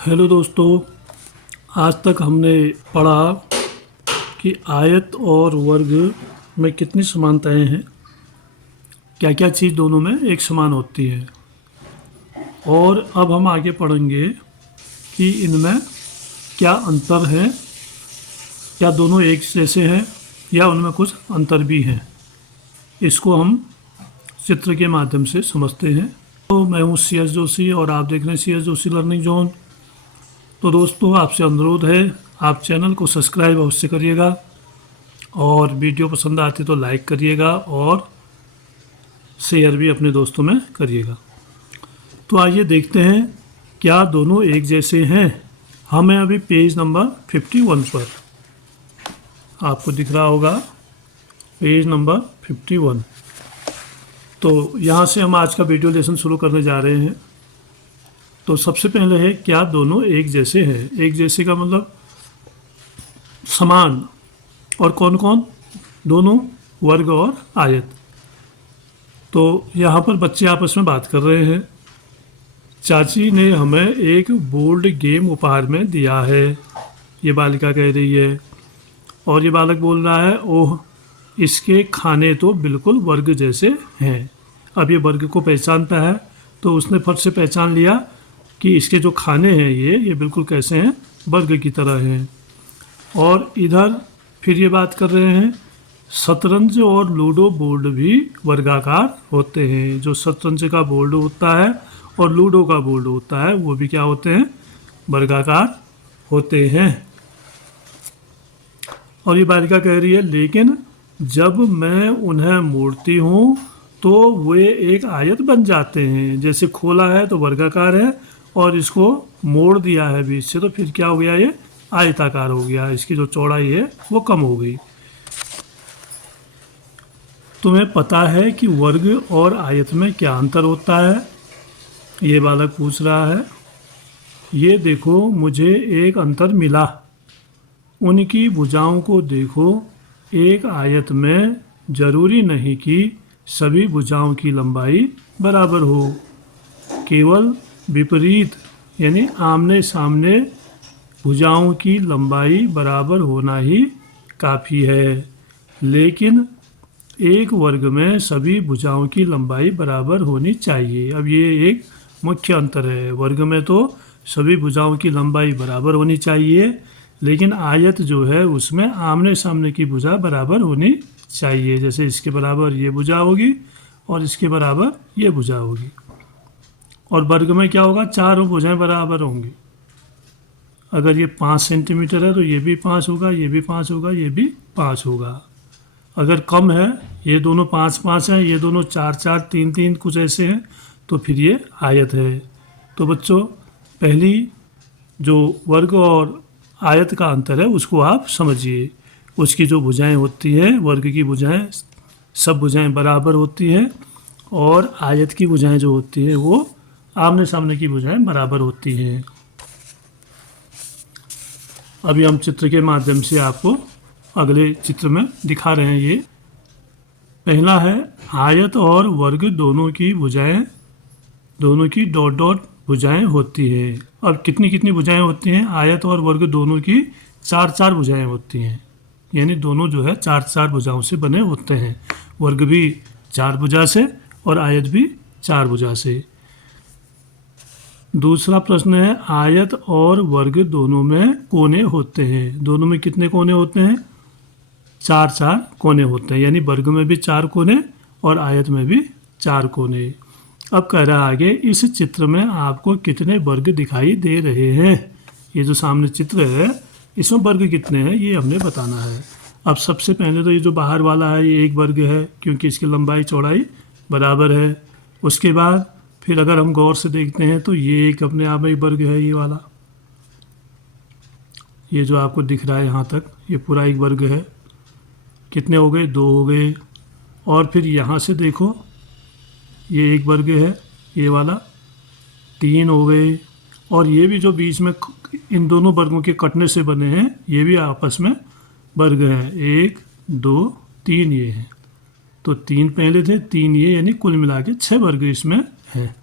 Hello दोस्तों। आज तक हमने पढ़ा कि आयत और वर्ग में कितनी समानताएं हैं, क्या क्या चीज़ दोनों में एक समान होती है। और अब हम आगे पढ़ेंगे कि इनमें क्या अंतर है, क्या दोनों एक जैसे हैं या उनमें कुछ अंतर भी हैं। इसको हम चित्र के माध्यम से समझते हैं। तो मैं हूँ सी एस जोशी और आप देख रहे हैं C S Joshi learning zone. तो दोस्तों, आपसे अनुरोध है, आप चैनल को सब्सक्राइब अवश्य करिएगा और वीडियो पसंद आती तो लाइक करिएगा और शेयर भी अपने दोस्तों में करिएगा। तो आइए देखते हैं क्या दोनों एक जैसे हैं। हमें अभी पेज नंबर 51 पर, आपको दिख रहा होगा पेज नंबर 51। तो यहाँ से हम आज का वीडियो लेसन शुरू करने जा रहे हैं। तो सबसे पहले है क्या दोनों एक जैसे हैं। एक जैसे का मतलब समान, और कौन कौन? दोनों, वर्ग और आयत। तो यहाँ पर बच्चे आपस में बात कर रहे हैं। चाची ने हमें एक बोर्ड गेम उपहार में दिया है, ये बालिका कह रही है। और ये बालक बोल रहा है, ओह इसके खाने तो बिल्कुल वर्ग जैसे हैं। अब ये वर्ग को पहचानता है, तो उसने फट से पहचान लिया कि इसके जो खाने हैं ये बिल्कुल कैसे हैं, वर्ग की तरह हैं। और इधर फिर ये बात कर रहे हैं, शतरंज और लूडो बोर्ड भी वर्गाकार होते हैं। जो शतरंज का बोर्ड होता है और लूडो का बोर्ड होता है वो भी क्या होते हैं, वर्गाकार होते हैं। और ये बालिका कह रही है, लेकिन जब मैं उन्हें मोड़ती हूँ तो वे एक आयत बन जाते हैं। जैसे खोला है तो वर्गाकार है और इसको मोड़ दिया है बीच से तो फिर क्या हो गया, ये आयताकार हो गया। इसकी जो चौड़ाई है वो कम हो गई। तुम्हें पता है कि वर्ग और आयत में क्या अंतर होता है, ये बालक पूछ रहा है। ये देखो, मुझे एक अंतर मिला। उनकी भुजाओं को देखो। एक आयत में जरूरी नहीं कि सभी भुजाओं की लंबाई बराबर हो, केवल विपरीत यानी आमने सामने भुजाओं की लंबाई बराबर होना ही काफ़ी है। लेकिन एक वर्ग में सभी भुजाओं की लंबाई बराबर होनी चाहिए। अब ये एक मुख्य अंतर है। वर्ग में तो सभी भुजाओं की लंबाई बराबर होनी चाहिए, लेकिन आयत जो है उसमें आमने सामने की भुजा बराबर होनी चाहिए। जैसे इसके बराबर ये भुजा होगी और इसके बराबर ये भुजा होगी। और वर्ग में क्या होगा, चारों भुजाएं बराबर होंगी। अगर ये 5 सेंटीमीटर है तो ये भी 5 होगा, ये भी 5 होगा, ये भी 5 होगा। अगर कम है, ये दोनों 5-5 हैं, ये दोनों 4-4, 3-3 कुछ ऐसे हैं, तो फिर ये आयत है। तो बच्चों, पहली जो वर्ग और आयत का अंतर है उसको आप समझिए। उसकी जो भुजाएं होती हैं, वर्ग की भुजाएं, सब भुजाएं बराबर होती हैं और आयत की भुजाएं जो होती हैं वो आमने सामने की भुजाएं बराबर होती हैं। अभी हम चित्र के माध्यम से आपको अगले चित्र में दिखा रहे हैं। ये पहला है, आयत और वर्ग दोनों की भुजाएं, दोनों की डॉट डॉट भुजाएं होती है। अब कितनी कितनी भुजाएं होती हैं, आयत और वर्ग दोनों की 4-4 भुजाएं होती हैं। यानी दोनों जो है 4-4 भुजाओं से बने होते हैं। वर्ग भी 4 भुजा से और आयत भी 4 भुजा से। दूसरा प्रश्न है, आयत और वर्ग दोनों में कोने होते हैं। दोनों में कितने कोने होते हैं, 4-4 कोने होते हैं। यानी वर्ग में भी 4 कोने और आयत में भी 4 कोने। अब कह रहा है आगे, इस चित्र में आपको कितने वर्ग दिखाई दे रहे हैं। ये जो सामने चित्र है इसमें वर्ग कितने हैं ये हमने बताना है। अब सबसे पहले तो ये जो बाहर वाला है ये एक वर्ग है, क्योंकि इसकी लंबाई चौड़ाई बराबर है। उसके बाद फिर अगर हम गौर से देखते हैं तो ये एक अपने आप में वर्ग है, ये वाला, ये जो आपको दिख रहा है यहाँ तक, ये पूरा एक वर्ग है। कितने हो गए, 2 हो गए। और फिर यहाँ से देखो, ये एक वर्ग है, ये वाला 3 हो गए। और ये भी जो बीच में इन दोनों वर्गों के कटने से बने हैं ये भी आपस में वर्ग हैं, 1 2 3 ये हैं। तो 3 पहले थे, 3 ये, यानी कुल मिला के 6 वर्ग इसमें हैं।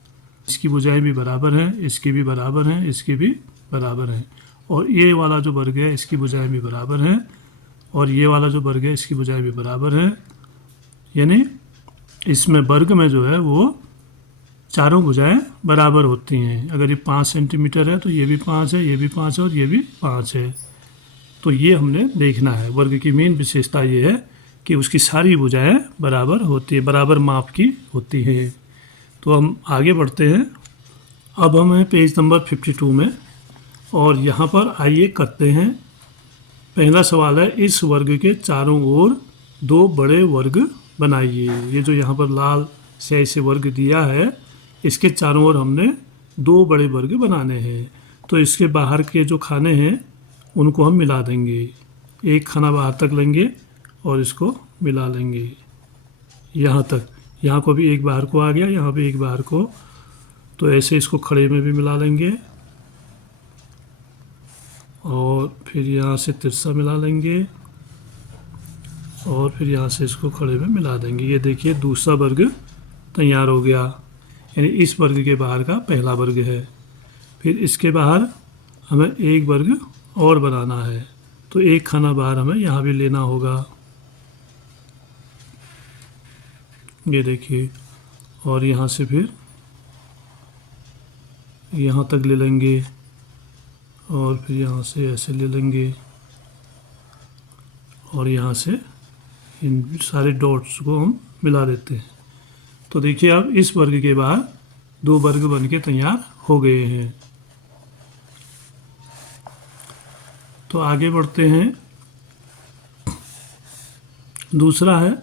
इसकी भुजाएं भी बराबर हैं, इसकी भी बराबर हैं, इसकी भी बराबर हैं। और ये वाला जो वर्ग है इसकी भुजाएं भी बराबर हैं, और ये वाला जो वर्ग है इसकी भुजाएं भी बराबर हैं। यानी इसमें वर्ग में जो है वो चारों भुजाएं बराबर होती हैं। अगर ये 5 सेंटीमीटर है तो ये भी 5 है, ये भी 5 है और ये भी 5 है। तो ये हमने देखना है। वर्ग की मेन विशेषता ये है कि उसकी सारी भुजाएं बराबर होती है, बराबर माप की होती है। तो हम आगे बढ़ते हैं। अब हम हैं पेज नंबर 52 में, और यहाँ पर आइए करते हैं। पहला सवाल है, इस वर्ग के चारों ओर दो बड़े वर्ग बनाइए। ये जो यहाँ पर लाल स्याही से वर्ग दिया है, इसके चारों ओर हमने दो बड़े वर्ग बनाने हैं। तो इसके बाहर के जो खाने हैं उनको हम मिला देंगे। एक खाना बाहर तक लेंगे और इसको मिला लेंगे यहाँ तक। यहाँ को भी एक बाहर को आ गया, यहाँ भी एक बाहर को। तो ऐसे इसको खड़े में भी मिला लेंगे, और फिर यहाँ से तिरछा मिला लेंगे, और फिर यहाँ से इसको खड़े में मिला देंगे। ये देखिए दूसरा वर्ग तैयार हो गया, यानी इस वर्ग के बाहर का पहला वर्ग है। फिर इसके बाहर हमें एक वर्ग और बनाना है, तो एक खाना बाहर हमें यहाँ भी लेना होगा। ये देखिए, और यहाँ से फिर यहाँ तक ले लेंगे, और फिर यहाँ से ऐसे ले लेंगे, और यहाँ से इन सारे डॉट्स को हम मिला देते हैं। तो देखिए अब इस वर्ग के बाहर दो वर्ग बन के तैयार हो गए हैं। तो आगे बढ़ते हैं। दूसरा है,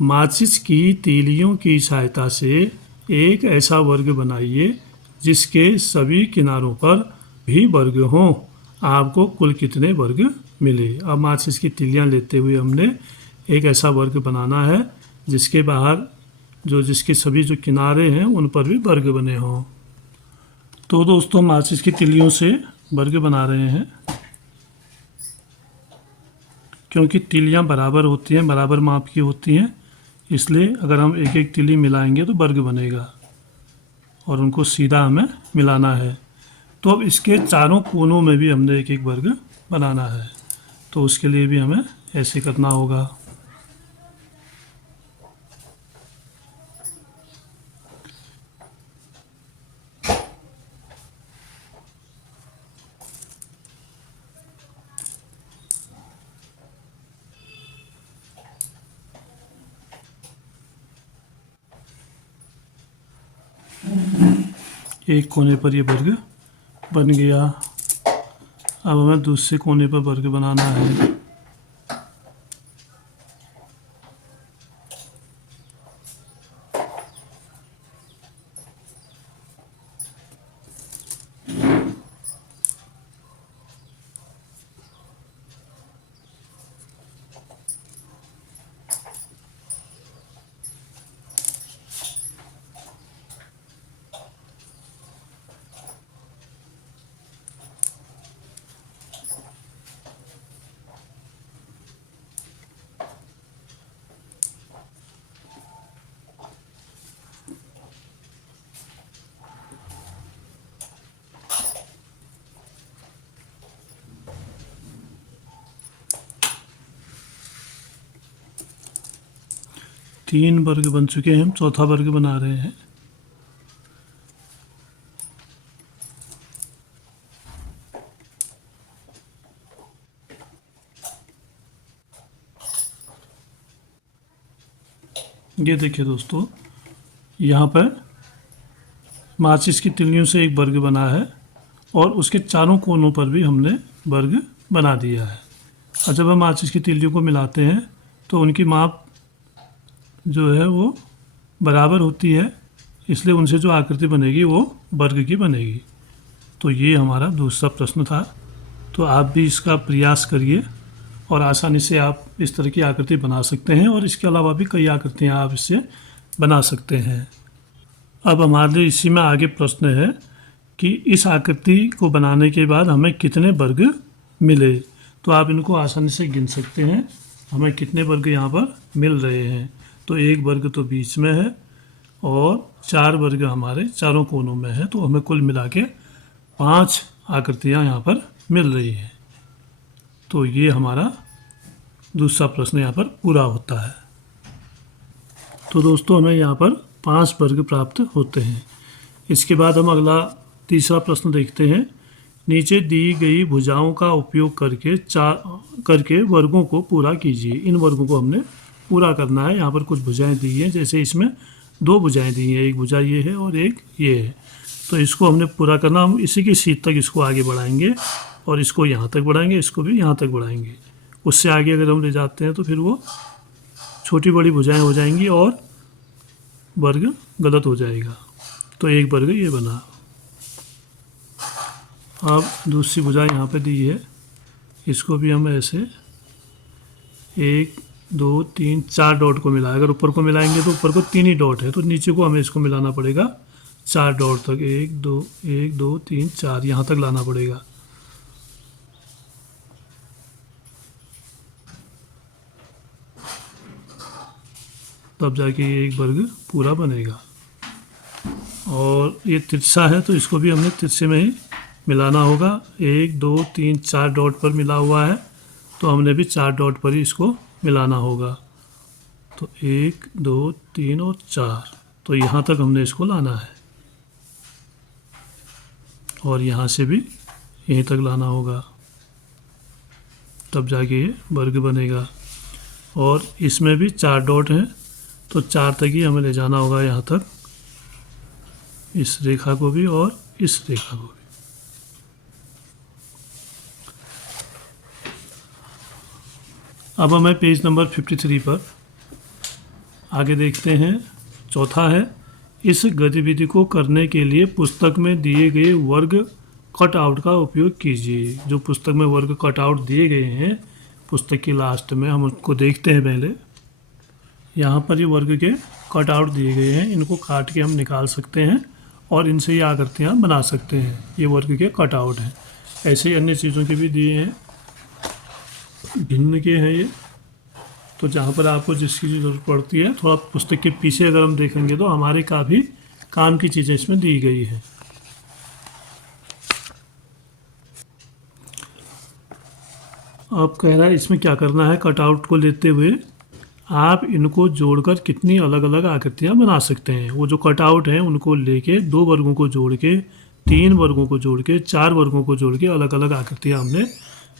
माचिस की तीलियों की सहायता से एक ऐसा वर्ग बनाइए जिसके सभी किनारों पर भी वर्ग हों। आपको कुल कितने वर्ग मिले। अब माचिस की तीलियां लेते हुए हमने एक ऐसा वर्ग बनाना है जिसके बाहर जिसके सभी जो किनारे हैं उन पर भी वर्ग बने हों। तो दोस्तों माचिस की तीलियों से वर्ग बना रहे हैं, क्योंकि तीलियां बराबर होती हैं, बराबर माप की होती हैं, इसलिए अगर हम एक एक तीली मिलाएंगे तो वर्ग बनेगा, और उनको सीधा हमें मिलाना है। तो अब इसके चारों कोनों में भी हमने एक एक वर्ग बनाना है, तो उसके लिए भी हमें ऐसे करना होगा। एक कोने पर ये वर्ग बन गया। अब हमें दूसरे कोने पर वर्ग बनाना है। तीन वर्ग बन चुके हैं, हम चौथा वर्ग बना रहे हैं। ये देखिए दोस्तों, यहाँ पर माचिस की तिल्लियों से एक वर्ग बना है, और उसके चारों कोनों पर भी हमने वर्ग बना दिया है। और जब हम माचिस की तिल्लियों को मिलाते हैं तो उनकी माप जो है वो बराबर होती है, इसलिए उनसे जो आकृति बनेगी वो वर्ग की बनेगी। तो ये हमारा दूसरा प्रश्न था। तो आप भी इसका प्रयास करिए, और आसानी से आप इस तरह की आकृति बना सकते हैं, और इसके अलावा भी कई आकृतियाँ आप इससे बना सकते हैं। अब हमारे इसी में आगे प्रश्न है कि इस आकृति को बनाने के बाद हमें कितने वर्ग मिले। तो आप इनको आसानी से गिन सकते हैं, हमें कितने वर्ग यहाँ पर मिल रहे हैं। तो एक वर्ग तो बीच में है, और चार वर्ग हमारे चारों कोनों में है, तो हमें कुल मिला के 5 आकृतियाँ यहाँ पर मिल रही हैं। तो ये हमारा दूसरा प्रश्न यहाँ पर पूरा होता है। तो दोस्तों हमें यहाँ पर 5 वर्ग प्राप्त होते हैं। इसके बाद हम अगला तीसरा प्रश्न देखते हैं। नीचे दी गई भुजाओं का उपयोग करके वर्गों को पूरा कीजिए। इन वर्गों को हमने पूरा करना है। यहाँ पर कुछ भुजाएं दी हैं, जैसे इसमें 2 भुजाएं दी हैं, एक भुजा ये है और एक ये है। तो इसको हमने पूरा करना, हम इसी की सीध तक इसको आगे बढ़ाएंगे और इसको यहाँ तक बढ़ाएंगे, इसको भी यहाँ तक बढ़ाएंगे। उससे आगे अगर हम ले जाते हैं तो फिर वो छोटी बड़ी भुजाएं हो जाएंगी और वर्ग गलत हो जाएगा। तो एक वर्ग ये बना। अब दूसरी भुजा यहाँ पे दी है, इसको भी हम ऐसे 1 2 3 4 डॉट को मिलाए। अगर ऊपर को मिलाएंगे तो ऊपर को 3 ही डॉट है, तो नीचे को हमें इसको मिलाना पड़ेगा 4 डॉट तक। 1 2 3 4 यहाँ तक लाना पड़ेगा। तब जाके ये एक वर्ग पूरा बनेगा। और ये तिरछा है तो इसको भी हमने तिरछे में ही मिलाना होगा। 1 2 3 4 डॉट पर मिला हुआ है, तो हमने भी 4 डॉट पर ही इसको मिलाना होगा। तो 1 2 3 और 4, तो यहाँ तक हमने इसको लाना है और यहाँ से भी यहीं तक लाना होगा, तब जाके ये वर्ग बनेगा। और इसमें भी 4 डॉट हैं, तो 4 तक ही हमें ले जाना होगा यहाँ तक, इस रेखा को भी और इस रेखा को भी। अब हमें पेज नंबर 53 पर आगे देखते हैं। चौथा है, इस गतिविधि को करने के लिए पुस्तक में दिए गए वर्ग कट आउट का उपयोग कीजिए। जो पुस्तक में वर्ग कट आउट दिए गए हैं पुस्तक की लास्ट में, हम उसको देखते हैं पहले। यहाँ पर ये वर्ग के कट आउट दिए गए हैं, इनको काट के हम निकाल सकते हैं और इनसे ये आकृतियाँ बना सकते हैं। ये वर्ग के कट आउट हैं। ऐसे ही अन्य चीज़ों के भी दिए हैं, भिन्न के हैं ये। तो जहाँ पर आपको जिसकी ज़रूरत पड़ती है, थोड़ा पुस्तक के पीछे अगर हम देखेंगे तो हमारे काफ़ी काम की चीज़ें इसमें दी गई हैं। अब कह रहा है इसमें क्या करना है, कटआउट को लेते हुए आप इनको जोड़कर कितनी अलग अलग आकृतियाँ बना सकते हैं। वो जो कटआउट हैं उनको लेके 2 वर्गों को जोड़ के, 3 वर्गों को जोड़ के, 4 वर्गों को जोड़ के अलग अलग आकृतियाँ हमने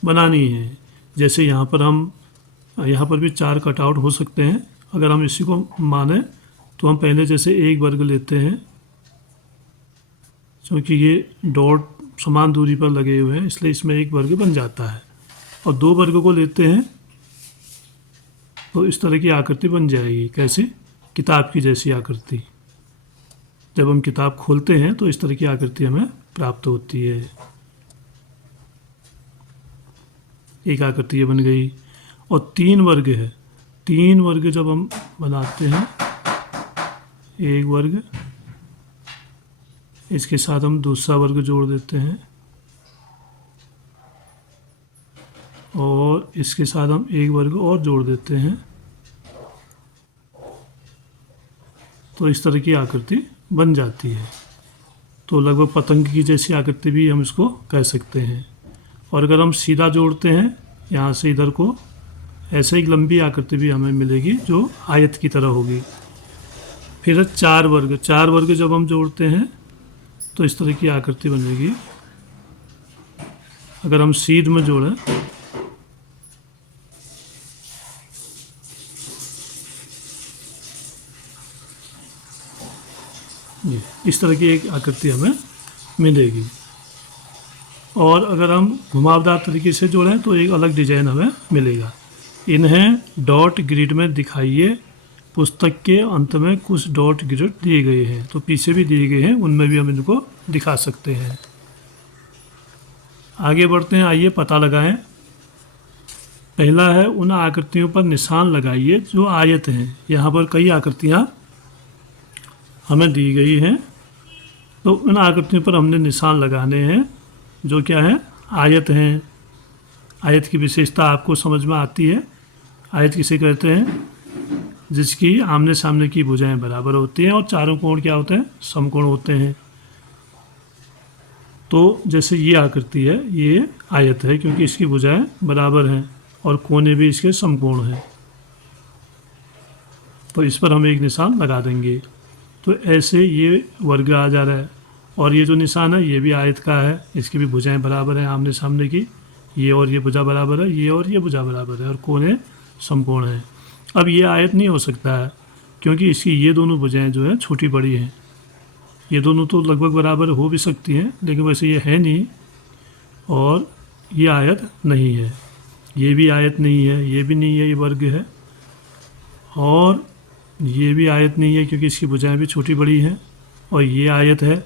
बनानी हैं। जैसे यहाँ पर भी 4 कटआउट हो सकते हैं। अगर हम इसी को माने तो हम पहले जैसे एक वर्ग लेते हैं, क्योंकि ये डॉट समान दूरी पर लगे हुए हैं इसलिए इसमें एक वर्ग बन जाता है। और 2 वर्गों को लेते हैं तो इस तरह की आकृति बन जाएगी। कैसे? किताब की जैसी आकृति। जब हम किताब खोलते हैं तो इस तरह की आकृति हमें प्राप्त होती है। एक आकृति ये बन गई। और 3 वर्ग है, 3 वर्ग जब हम बनाते हैं, एक वर्ग, इसके साथ हम दूसरा वर्ग जोड़ देते हैं और इसके साथ हम एक वर्ग और जोड़ देते हैं, तो इस तरह की आकृति बन जाती है। तो लगभग पतंग की जैसी आकृति भी हम इसको कह सकते हैं। और अगर हम सीधा जोड़ते हैं यहाँ से इधर को, ऐसे एक लंबी आकृति भी हमें मिलेगी जो आयत की तरह होगी। फिर 4 वर्ग, 4 वर्ग जब हम जोड़ते हैं तो इस तरह की आकृति बनेगी। अगर हम सीध में जोड़ें इस तरह की एक आकृति हमें मिलेगी। और अगर हम घुमावदार तरीके से जोड़ें तो एक अलग डिजाइन हमें मिलेगा। इन्हें डॉट ग्रिड में दिखाइए। पुस्तक के अंत में कुछ डॉट ग्रिड दिए गए हैं, तो पीछे भी दिए गए हैं, उनमें भी हम इनको दिखा सकते हैं। आगे बढ़ते हैं, आइए पता लगाएं। पहला है, उन आकृतियों पर निशान लगाइए जो आयत हैं। यहाँ पर कई आकृतियाँ हमें दी गई हैं, तो उन आकृतियों पर हमने निशान लगाने हैं जो क्या है, आयत हैं। आयत की विशेषता आपको समझ में आती है। आयत किसे कहते हैं? जिसकी आमने सामने की भुजाएं बराबर होती हैं और चारों कोण क्या होते हैं, समकोण होते हैं। तो जैसे ये आकृति है, ये आयत है क्योंकि इसकी भुजाएं बराबर हैं और कोने भी इसके समकोण हैं। तो इस पर हम एक निशान लगा देंगे। तो ऐसे ये वर्ग आ जा रहा है और ये जो निशान है ये भी आयत का है, इसकी भी भुजाएं बराबर हैं आमने सामने की। ये और ये भुजा बराबर है, ये और ये भुजा बराबर है और कोने समकोण है। अब ये आयत नहीं हो सकता है क्योंकि इसकी ये दोनों भुजाएं जो है छोटी बड़ी हैं। ये दोनों तो लगभग बराबर हो भी सकती हैं लेकिन वैसे ये है नहीं और ये आयत नहीं है। ये भी आयत नहीं है, ये भी नहीं है, ये वर्ग है। और ये भी आयत नहीं है क्योंकि इसकी भुजाएं भी छोटी बड़ी हैं। और ये आयत है,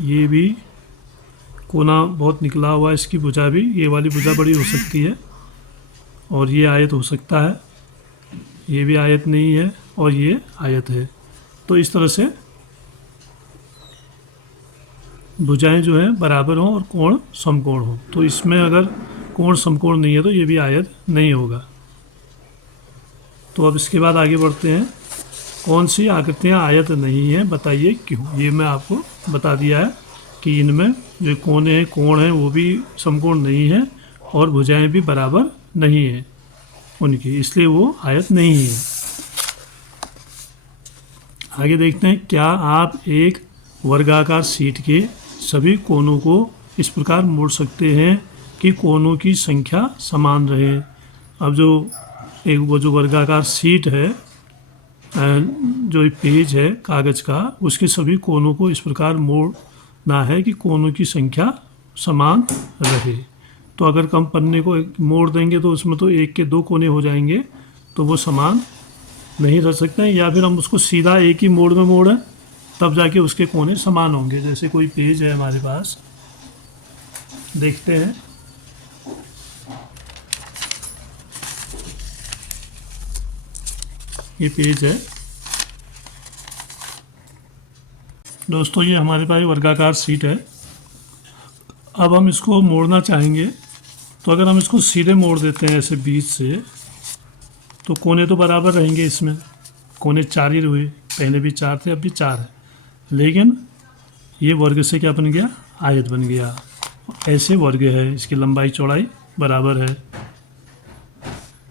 ये भी कोना बहुत निकला हुआ है, इसकी भुजा भी, ये वाली भुजा बड़ी हो सकती है और ये आयत हो सकता है। ये भी आयत नहीं है और ये आयत है। तो इस तरह से भुजाएं जो हैं बराबर हों और कोण समकोण हो। तो इसमें अगर कोण समकोण नहीं है तो ये भी आयत नहीं होगा। तो अब इसके बाद आगे बढ़ते हैं। कौन सी आकृतियाँ आयत नहीं हैं, बताइए क्यों। ये मैं आपको बता दिया है कि इनमें जो कोने हैं, कोण हैं, वो भी समकोण नहीं है और भुजाएं भी बराबर नहीं है उनकी, इसलिए वो आयत नहीं है। आगे देखते हैं। क्या आप एक वर्गाकार शीट के सभी कोनों को इस प्रकार मोड़ सकते हैं कि कोनों की संख्या समान रहे। अब जो वो जो वर्गाकार शीट है, जो पेज है कागज़ का, उसके सभी कोनों को इस प्रकार मोड़ना है कि कोनों की संख्या समान रहे। तो अगर कम पन्ने को मोड़ देंगे तो उसमें तो एक के दो कोने हो जाएंगे, तो वो समान नहीं रह सकते हैं। या फिर हम उसको सीधा एक ही मोड़ में मोड़ें तब जाके उसके कोने समान होंगे। जैसे कोई पेज है हमारे पास, देखते हैं। ये पेज है दोस्तों, ये हमारे पास वर्गाकार शीट है। अब हम इसको मोड़ना चाहेंगे तो अगर हम इसको सीधे मोड़ देते हैं ऐसे बीच से, तो कोने तो बराबर रहेंगे। इसमें कोने 4 ही हुए, पहले भी 4 थे, अब भी 4 है। लेकिन ये वर्ग से क्या बन गया, आयत बन गया। ऐसे वर्ग है, इसकी लंबाई चौड़ाई बराबर है।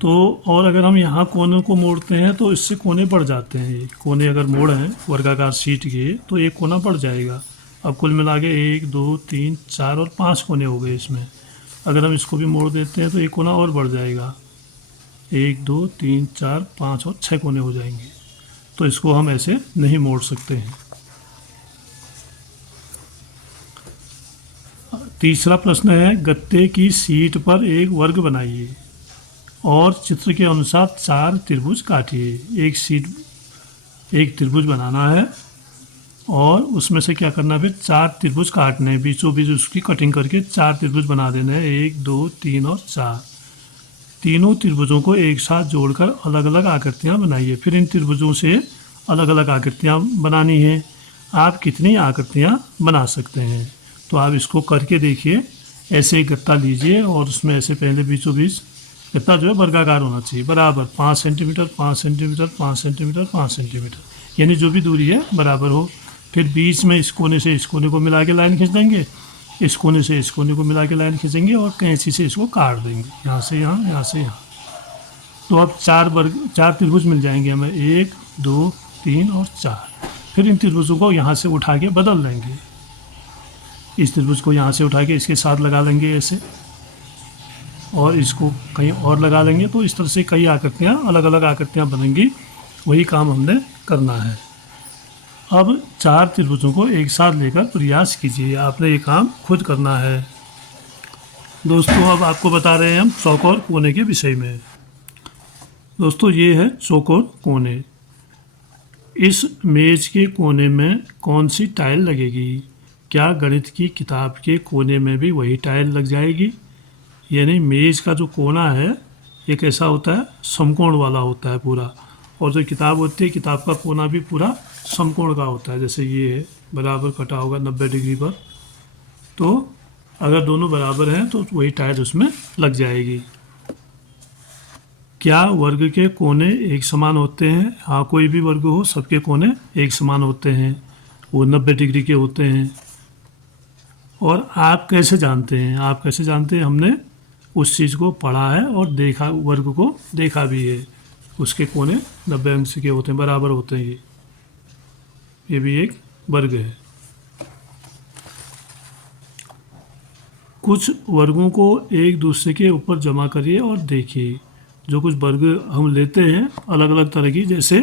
तो और अगर हम यहाँ कोने को मोड़ते हैं तो इससे कोने बढ़ जाते हैं। ये कोने अगर मोड़ हैं वर्गाकार शीट के तो एक कोना बढ़ जाएगा। अब कुल मिला के 1 2 3 4 और 5 कोने हो गए इसमें। अगर हम इसको भी मोड़ देते हैं तो एक कोना और बढ़ जाएगा। 1 2 3 4 5 और 6 कोने हो जाएंगे। तो इसको हम ऐसे नहीं मोड़ सकते हैं। तीसरा प्रश्न है, गत्ते की शीट पर एक वर्ग बनाइए और चित्र के अनुसार 4 त्रिभुज काटिए। एक त्रिभुज बनाना है और उसमें से क्या करना है, फिर 4 त्रिभुज काटने हैं, बीचों बीच उसकी कटिंग करके 4 त्रिभुज बना देना है। 1 2 3 और 4। तीनों त्रिभुजों को एक साथ जोड़कर अलग अलग आकृतियाँ बनाइए। फिर इन त्रिभुजों से अलग अलग आकृतियाँ बनानी हैं। आप कितनी आकृतियाँ बना सकते हैं, तो आप इसको करके देखिए। ऐसे एक गत्ता लीजिए और उसमें ऐसे पहले बीचों बीच गत्ता जो है वर्गाकार होना चाहिए, बराबर 5 सेंटीमीटर 5 सेंटीमीटर 5 सेंटीमीटर 5 सेंटीमीटर, यानी जो भी दूरी है बराबर हो। फिर बीच में इस कोने से इस कोने को मिला के लाइन खींच देंगे, इस कोने से इस कोने को मिला के लाइन खींचेंगे और कैंची से इसको काट देंगे, यहाँ से यहाँ, यहाँ से यहाँ। तो अब 4 त्रिभुज मिल जाएंगे हमें, 1 2 3 और 4। फिर इन त्रिभुजों को यहाँ से उठा के बदल देंगे। इस त्रिभुज को यहाँ से उठा के इसके साथ लगा लेंगे ऐसे, और इसको कहीं और लगा लेंगे। तो इस तरह से कई आकृतियाँ, अलग अलग आकृतियाँ बनेंगी। वही काम हमने करना है। अब 4 त्रिभुजों को एक साथ लेकर प्रयास कीजिए। आपने ये काम खुद करना है। दोस्तों अब आपको बता रहे हैं हम चौकोर कोने के विषय में। दोस्तों ये है चौकोर कोने। इस मेज के कोने में कौन सी टाइल लगेगी? क्या गणित की किताब के कोने में भी वही टाइल लग जाएगी? यानी मेज का जो कोना है ये कैसा होता है, समकोण वाला होता है पूरा, और जो किताब होती है किताब का कोना भी पूरा समकोण का होता है। जैसे ये है, बराबर कटा होगा 90 डिग्री पर। तो अगर दोनों बराबर हैं तो वही टाइल उसमें लग जाएगी। क्या वर्ग के कोने एक समान होते हैं? हाँ, कोई भी वर्ग हो सबके कोने एक समान होते हैं। वो 90 डिग्री के होते हैं। और आप कैसे जानते हैं? आप कैसे जानते हैं? हमने उस चीज़ को पढ़ा है और देखा, वर्ग को देखा भी है। उसके कोने 90 अंश के होते हैं, बराबर होते हैं। ये भी एक वर्ग है। कुछ वर्गों को एक दूसरे के ऊपर जमा करिए और देखिए। जो कुछ वर्ग हम लेते हैं अलग अलग तरह की, जैसे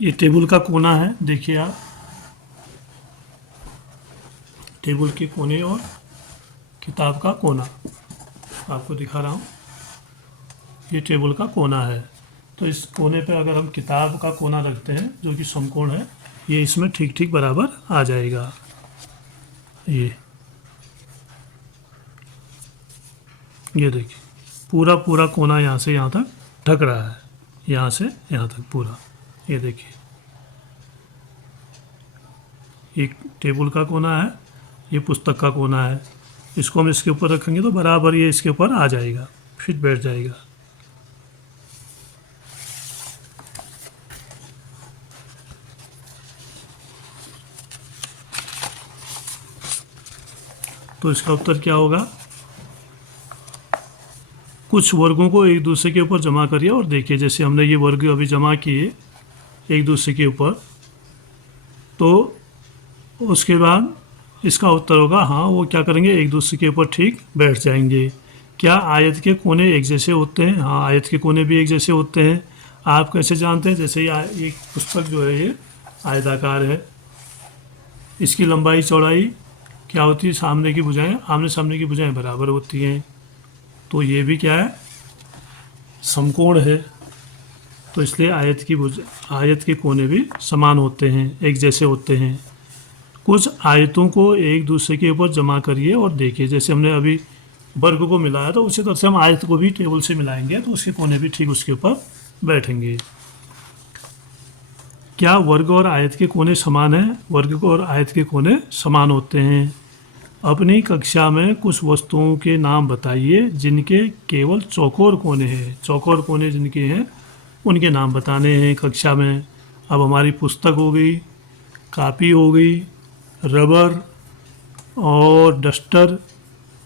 ये टेबल का कोना है, देखिए आप, टेबल के कोने और किताब का कोना आपको दिखा रहा हूँ। ये टेबल का कोना है, तो इस कोने पे अगर हम किताब का कोना रखते हैं जो कि समकोण है, ये इसमें ठीक ठीक बराबर आ जाएगा। ये देखिए पूरा पूरा कोना यहाँ से यहाँ तक ढक रहा है, यहाँ से यहाँ तक पूरा। ये देखिए एक टेबल का कोना है, ये पुस्तक का कोना है। इसको हम इसके ऊपर रखेंगे तो बराबर ये इसके ऊपर आ जाएगा, फिट बैठ जाएगा। तो इसका उत्तर क्या होगा? कुछ वर्गों को एक दूसरे के ऊपर जमा करिए और देखिए। जैसे हमने ये वर्ग अभी जमा किए एक दूसरे के ऊपर, तो उसके बाद इसका उत्तर होगा हाँ, वो क्या करेंगे, एक दूसरे के ऊपर ठीक बैठ जाएंगे। क्या आयत के कोने एक जैसे होते हैं? हाँ, आयत के कोने भी एक जैसे होते हैं। आप कैसे जानते हैं? जैसे ये एक पुस्तक जो है ये आयताकार है, इसकी लंबाई चौड़ाई क्या होती है? सामने की भुजाएं, आमने सामने की भुजाएं बराबर होती हैं, तो ये भी क्या है, समकोण है। तो इसलिए आयत के कोने भी समान होते हैं, एक जैसे होते हैं। कुछ आयतों को एक दूसरे के ऊपर जमा करिए और देखिए। जैसे हमने अभी वर्ग को मिलाया, तो उसी तरह से हम आयत को भी टेबल से मिलाएंगे, तो उसके कोने भी ठीक उसके ऊपर बैठेंगे। क्या वर्ग और आयत के कोने समान हैं? वर्ग और आयत के कोने समान होते हैं। अपनी कक्षा में कुछ वस्तुओं के नाम बताइए जिनके केवल चौकोर कोने हैं। चौकोर कोने जिनके हैं उनके नाम बताने हैं कक्षा में। अब हमारी पुस्तक हो गई, कापी हो गई, रबर और डस्टर,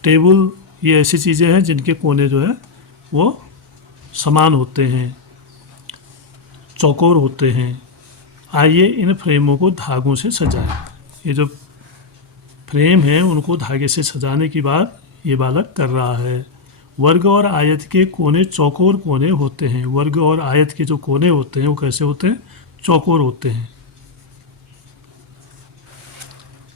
टेबल, ये ऐसी चीज़ें हैं जिनके कोने जो है वो समान होते हैं, चौकोर होते हैं। आइए इन फ्रेमों को धागों से सजाएं। ये जो फ्रेम है उनको धागे से सजाने की बात ये बालक कर रहा है। वर्ग और आयत के कोने चौकोर कोने होते हैं। वर्ग और आयत के जो कोने होते हैं वो कैसे होते हैं? चौकोर होते हैं।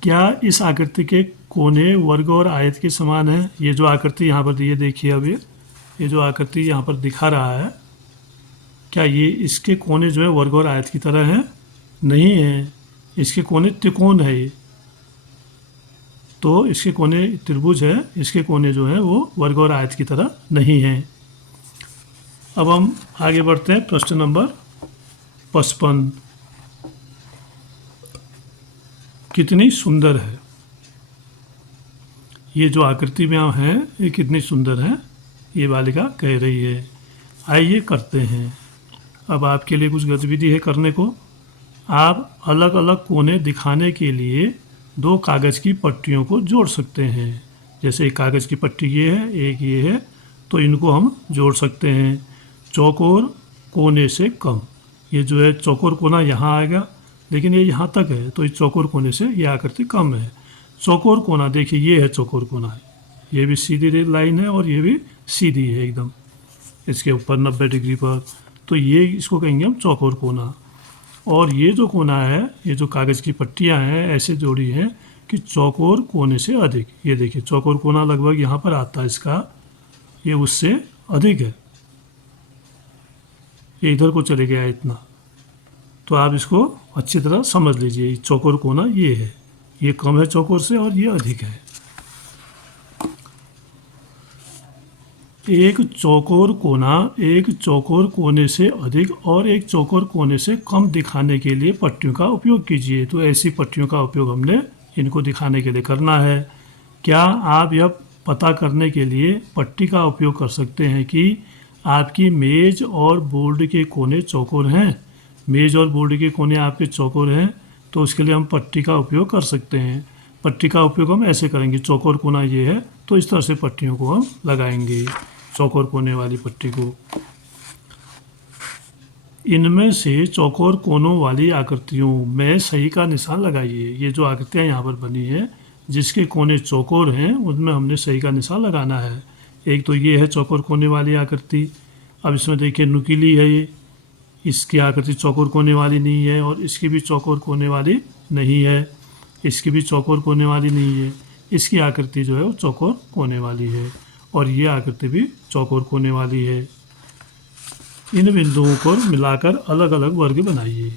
क्या इस आकृति के कोने वर्ग और आयत के समान है? ये जो आकृति यहाँ पर ये देखिए, अब ये जो आकृति यहाँ पर दिखा रहा है, क्या ये इसके कोने जो है वर्ग और आयत की तरह हैं? नहीं है, इसके कोने त्रिकोण है। ये तो इसके कोने त्रिभुज है, इसके कोने जो है वो वर्ग और आयत की तरह नहीं है। अब हम आगे बढ़ते हैं। प्रश्न नंबर 55। कितनी सुंदर है। ये जो आकृति में है ये कितनी सुंदर है, ये बालिका कह रही है। आइए करते हैं। अब आपके लिए कुछ गतिविधि है करने को। आप अलग अलग कोने दिखाने के लिए दो कागज़ की पट्टियों को जोड़ सकते हैं। जैसे एक कागज़ की पट्टी ये है, एक ये है, तो इनको हम जोड़ सकते हैं। चौकोर कोने से कम, ये जो है चौकोर कोना यहाँ आएगा, लेकिन ये यहाँ तक है, तो इस चौकोर कोने से ये आकृति कम है। चौकोर कोना देखिए, ये है चौकोर कोना है, ये भी सीधी लाइन है और ये भी सीधी है एकदम इसके ऊपर 90 डिग्री पर, तो ये इसको कहेंगे हम चौकोर कोना। और ये जो कोना है, ये जो कागज़ की पट्टियाँ हैं ऐसे जोड़ी हैं कि चौकोर कोने से अधिक। ये देखिए चौकोर कोना लगभग यहाँ पर आता है इसका, ये उससे अधिक है, ये इधर को चले गया इतना। तो आप इसको अच्छी तरह समझ लीजिए। चौकोर कोना ये है, ये कम है चौकोर से और ये अधिक है। एक चौकोर कोने से अधिक और एक चौकोर कोने से कम दिखाने के लिए पट्टियों का उपयोग कीजिए। तो ऐसी पट्टियों का उपयोग हमने इनको दिखाने के लिए करना है। क्या आप यह पता करने के लिए पट्टी का उपयोग कर सकते हैं कि आपकी मेज और बोर्ड के कोने चौकोर हैं? मेज और बोर्ड के कोने आपके चौकोर हैं, तो उसके लिए हम पट्टी का उपयोग कर सकते हैं। पट्टी का उपयोग हम ऐसे करेंगे, चौकोर कोना ये है तो इस तरह से पट्टियों को हम लगाएंगे, चौकोर कोने वाली पट्टी को। इनमें से चौकोर कोनों वाली आकृतियों में सही का निशान लगाइए। ये जो आकृतियाँ यहाँ पर बनी है जिसके कोने चौकोर हैं उनमें हमने सही का निशान लगाना है। एक तो ये है चौकोर कोने वाली आकृति। अब इसमें देखिए नुकीली है ये, इसकी आकृति चौकोर कोने वाली नहीं है और इसकी भी चौकोर कोने वाली नहीं है, इसकी भी चौकोर कोने वाली नहीं है। इसकी आकृति जो है वो चौकोर कोने वाली है और ये आकृति भी चौकोर कोने वाली है। इन बिंदुओं को मिलाकर अलग अलग वर्ग बनाइए।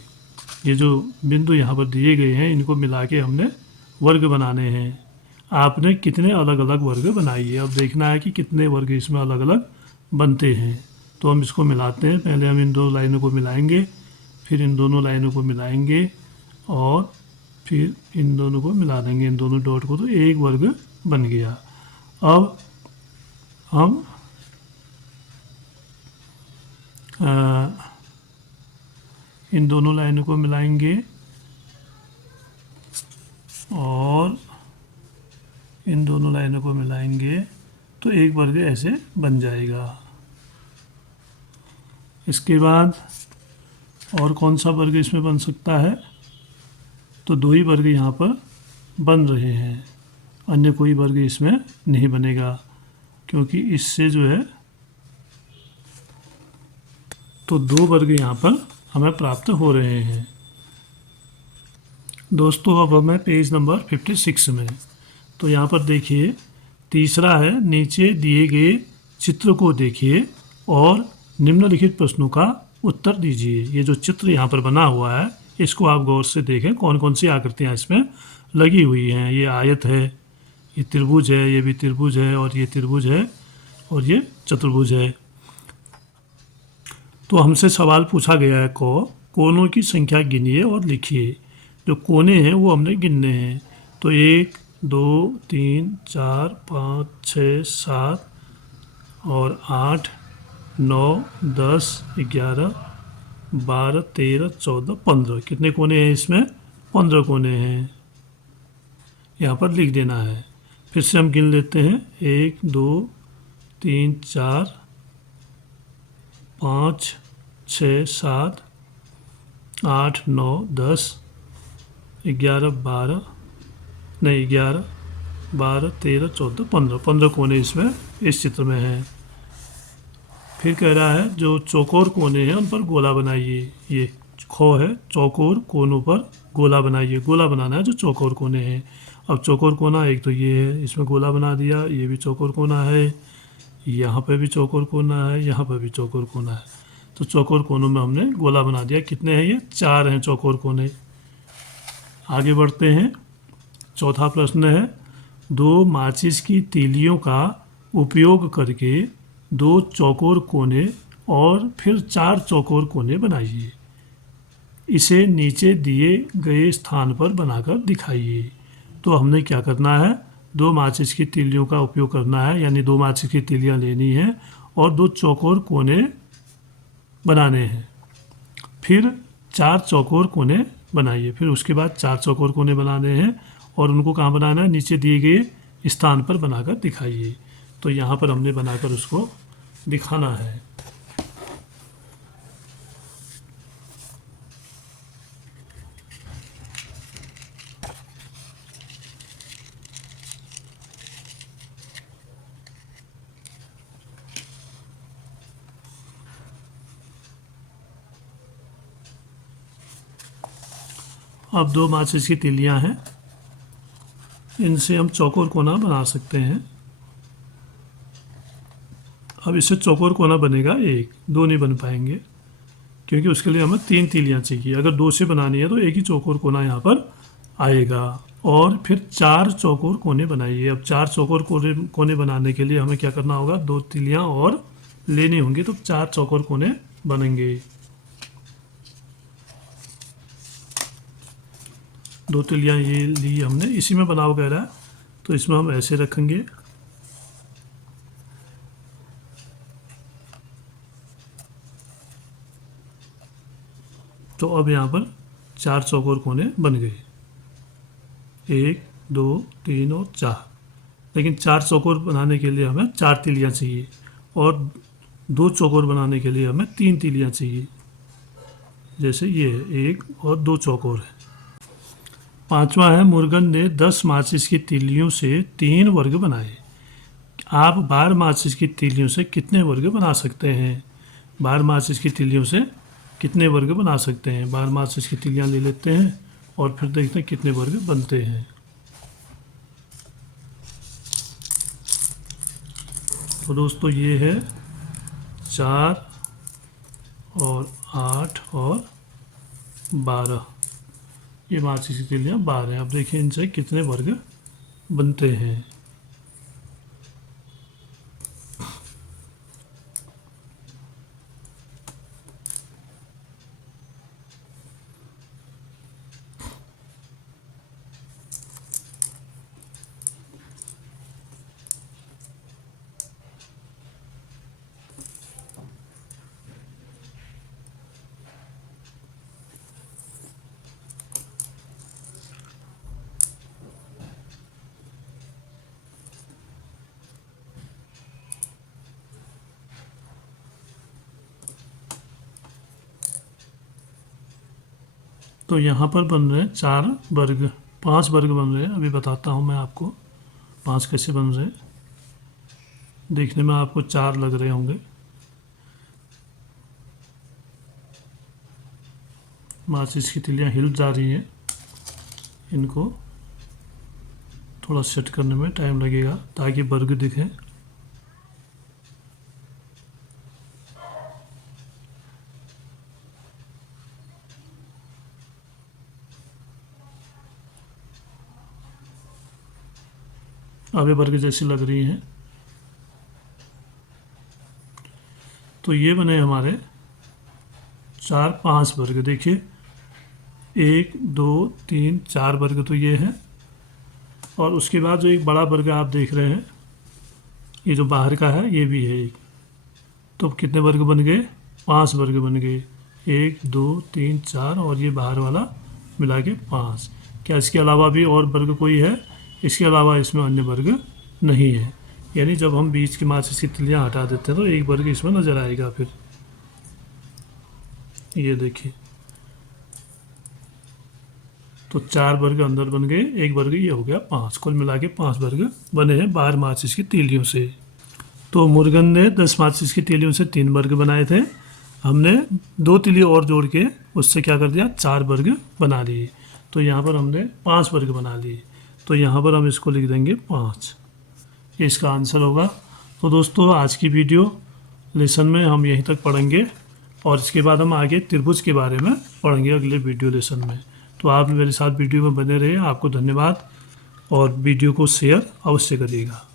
ये जो बिंदु यहाँ पर दिए गए हैं इनको मिला के हमने वर्ग बनाने हैं। आपने कितने अलग अलग वर्ग बनाइए। अब देखना है कि कितने वर्ग इसमें अलग अलग बनते हैं। तो हम इसको मिलाते हैं। पहले हम इन दो लाइनों को मिलाएंगे, फिर इन दोनों लाइनों को मिलाएंगे और फिर इन दोनों को मिला देंगे, इन दोनों डॉट को, तो एक वर्ग बन गया। अब हम इन दोनों लाइनों को मिलाएंगे और इन दोनों लाइनों को मिलाएंगे तो एक वर्ग ऐसे बन जाएगा। इसके बाद और कौन सा वर्ग इसमें बन सकता है? तो दो ही वर्ग यहाँ पर बन रहे हैं, अन्य कोई वर्ग इसमें नहीं बनेगा क्योंकि इससे जो है तो दो वर्ग यहाँ पर हमें प्राप्त हो रहे हैं। दोस्तों अब हमें पेज नंबर 56 में, तो यहाँ पर देखिए तीसरा है, नीचे दिए गए चित्र को देखिए और निम्नलिखित प्रश्नों का उत्तर दीजिए। ये जो चित्र यहाँ पर बना हुआ है इसको आप गौर से देखें, कौन कौन सी आकृतियाँ इसमें लगी हुई हैं। ये आयत है, ये त्रिभुज है, ये भी त्रिभुज है और ये त्रिभुज है और ये चतुर्भुज है। तो हमसे सवाल पूछा गया है कोनों की संख्या गिनिए और लिखिए। जो कोने हैं वो हमने गिनने हैं। तो 1 2 3 4 5 6 7 और 8 9 10 11 12 13 14 15। कितने कोने हैं इसमें? 15 कोने हैं। यहाँ पर लिख देना है। फिर से हम गिन लेते हैं, 1 2 3 4 5 6 7 8 9 10 11 12 नहीं 11 12 13 14 15। 15 कोने इसमें इस चित्र में हैं। फिर कह रहा है जो चौकोर कोने हैं उन पर गोला बनाइए। ये खो है, चौकोर कोनों पर गोला बनाइए। गोला बनाना है जो चौकोर कोने हैं। अब चौकोर कोना एक तो ये है, इसमें गोला बना दिया। ये भी चौकोर कोना है, यहाँ पे भी चौकोर कोना है, यहाँ पर भी चौकोर कोना है। तो चौकोर कोनों में हमने गोला बना दिया। कितने हैं ये? 4 हैं चौकोर कोने। आगे बढ़ते हैं। चौथा प्रश्न है, दो माचिस की तीलियों का उपयोग करके 2 चौकोर कोने और फिर 4 चौकोर कोने बनाइए। इसे नीचे दिए गए स्थान पर बनाकर दिखाइए। तो हमने क्या करना है? 2 माचिस की तीलियों का उपयोग करना है, यानी 2 माचिस की तीलियां लेनी है और 2 चौकोर कोने बनाने हैं। फिर 4 चौकोर कोने बनाइए। फिर उसके बाद 4 चौकोर कोने बनाने हैं और उनको कहाँ बनाना है? नीचे दिए गए स्थान पर बनाकर दिखाइए। तो यहाँ पर हमने बनाकर उसको दिखाना है। अब 2 माचिस की तीलियां हैं, इनसे हम चौकोर कोना बना सकते हैं। अब इससे चौकोर कोना बनेगा 1, 2 नहीं बन पाएंगे क्योंकि उसके लिए हमें 3 तीलियां चाहिए। अगर 2 से बनानी है तो एक ही चौकोर कोना यहाँ पर आएगा। और फिर 4 चौकोर कोने बनाइए। अब 4 चौकोर कोने बनाने के लिए हमें क्या करना होगा? 2 तीलियां और लेनी होंगी, तो 4 चौकोर कोने बनेंगे। 2 तीलियां ये ली हमने, इसी में बनाओ कह रहा है तो इसमें हम ऐसे रखेंगे। तो अब यहाँ पर 4 चौकोर कोने बन गए, 1 2 3 और 4। लेकिन 4 चौकोर बनाने के लिए हमें 4 तीलियाँ चाहिए और 2 चौकोर बनाने के लिए हमें 3 तीलियाँ चाहिए। जैसे ये 1 और 2 चौकोर है। पांचवा है, मुर्गन ने 10 माचिस की तीलियों से 3 वर्ग बनाए। आप 12 माचिस की तीलियों से कितने वर्ग बना सकते हैं? 12 माचिस की तीलियों से कितने वर्ग बना सकते हैं? 12 माचिस की तीलियाँ ले लेते हैं और फिर देखते हैं कितने वर्ग बनते हैं। तो दोस्तों ये है 4 और 8 और 12, ये माचिस की तीलियाँ 12 हैं। अब देखिए इनसे कितने वर्ग बनते हैं। तो यहाँ पर बन रहे हैं 4 वर्ग, 5 वर्ग बन रहे हैं। अभी बताता हूँ मैं आपको 5 कैसे बन रहे हैं। देखने में आपको 4 लग रहे होंगे। माचिस की तीलियाँ हिल जा रही हैं, इनको थोड़ा सेट करने में टाइम लगेगा ताकि वर्ग दिखें। अभी वर्ग जैसी लग रही हैं। तो ये बने हमारे 4 5 वर्ग। देखिए 1 2 3 4 वर्ग तो ये है, और उसके बाद जो एक बड़ा वर्ग आप देख रहे हैं, ये जो बाहर का है ये भी है एक। तो कितने वर्ग बन गए? 5 वर्ग बन गए, 1 2 3 4 और ये बाहर वाला मिला के 5। क्या इसके अलावा भी और वर्ग कोई है? इसके अलावा इसमें अन्य वर्ग नहीं है। यानी जब हम बीच की माचिस की तीलियाँ हटा देते हैं तो एक वर्ग इसमें नज़र आएगा। फिर ये देखिए, तो 4 वर्ग अंदर बन गए, एक वर्ग ये हो गया 5। कुल मिला के 5 वर्ग बने हैं 12 माचिस की तीलियों से। तो मुर्गन ने 10 माचिस की तीलियों से 3 वर्ग बनाए थे। हमने 2 तीली और जोड़ के उससे क्या कर दिया, 4 वर्ग बना लिए। तो यहाँ पर हमने 5 वर्ग बना लिए। तो यहाँ पर हम इसको लिख देंगे 5, ये इसका आंसर होगा। तो दोस्तों आज की वीडियो लेसन में हम यहीं तक पढ़ेंगे और इसके बाद हम आगे त्रिभुज के बारे में पढ़ेंगे अगले वीडियो लेसन में। तो आप मेरे साथ वीडियो में बने रहिए। आपको धन्यवाद और वीडियो को शेयर अवश्य करिएगा।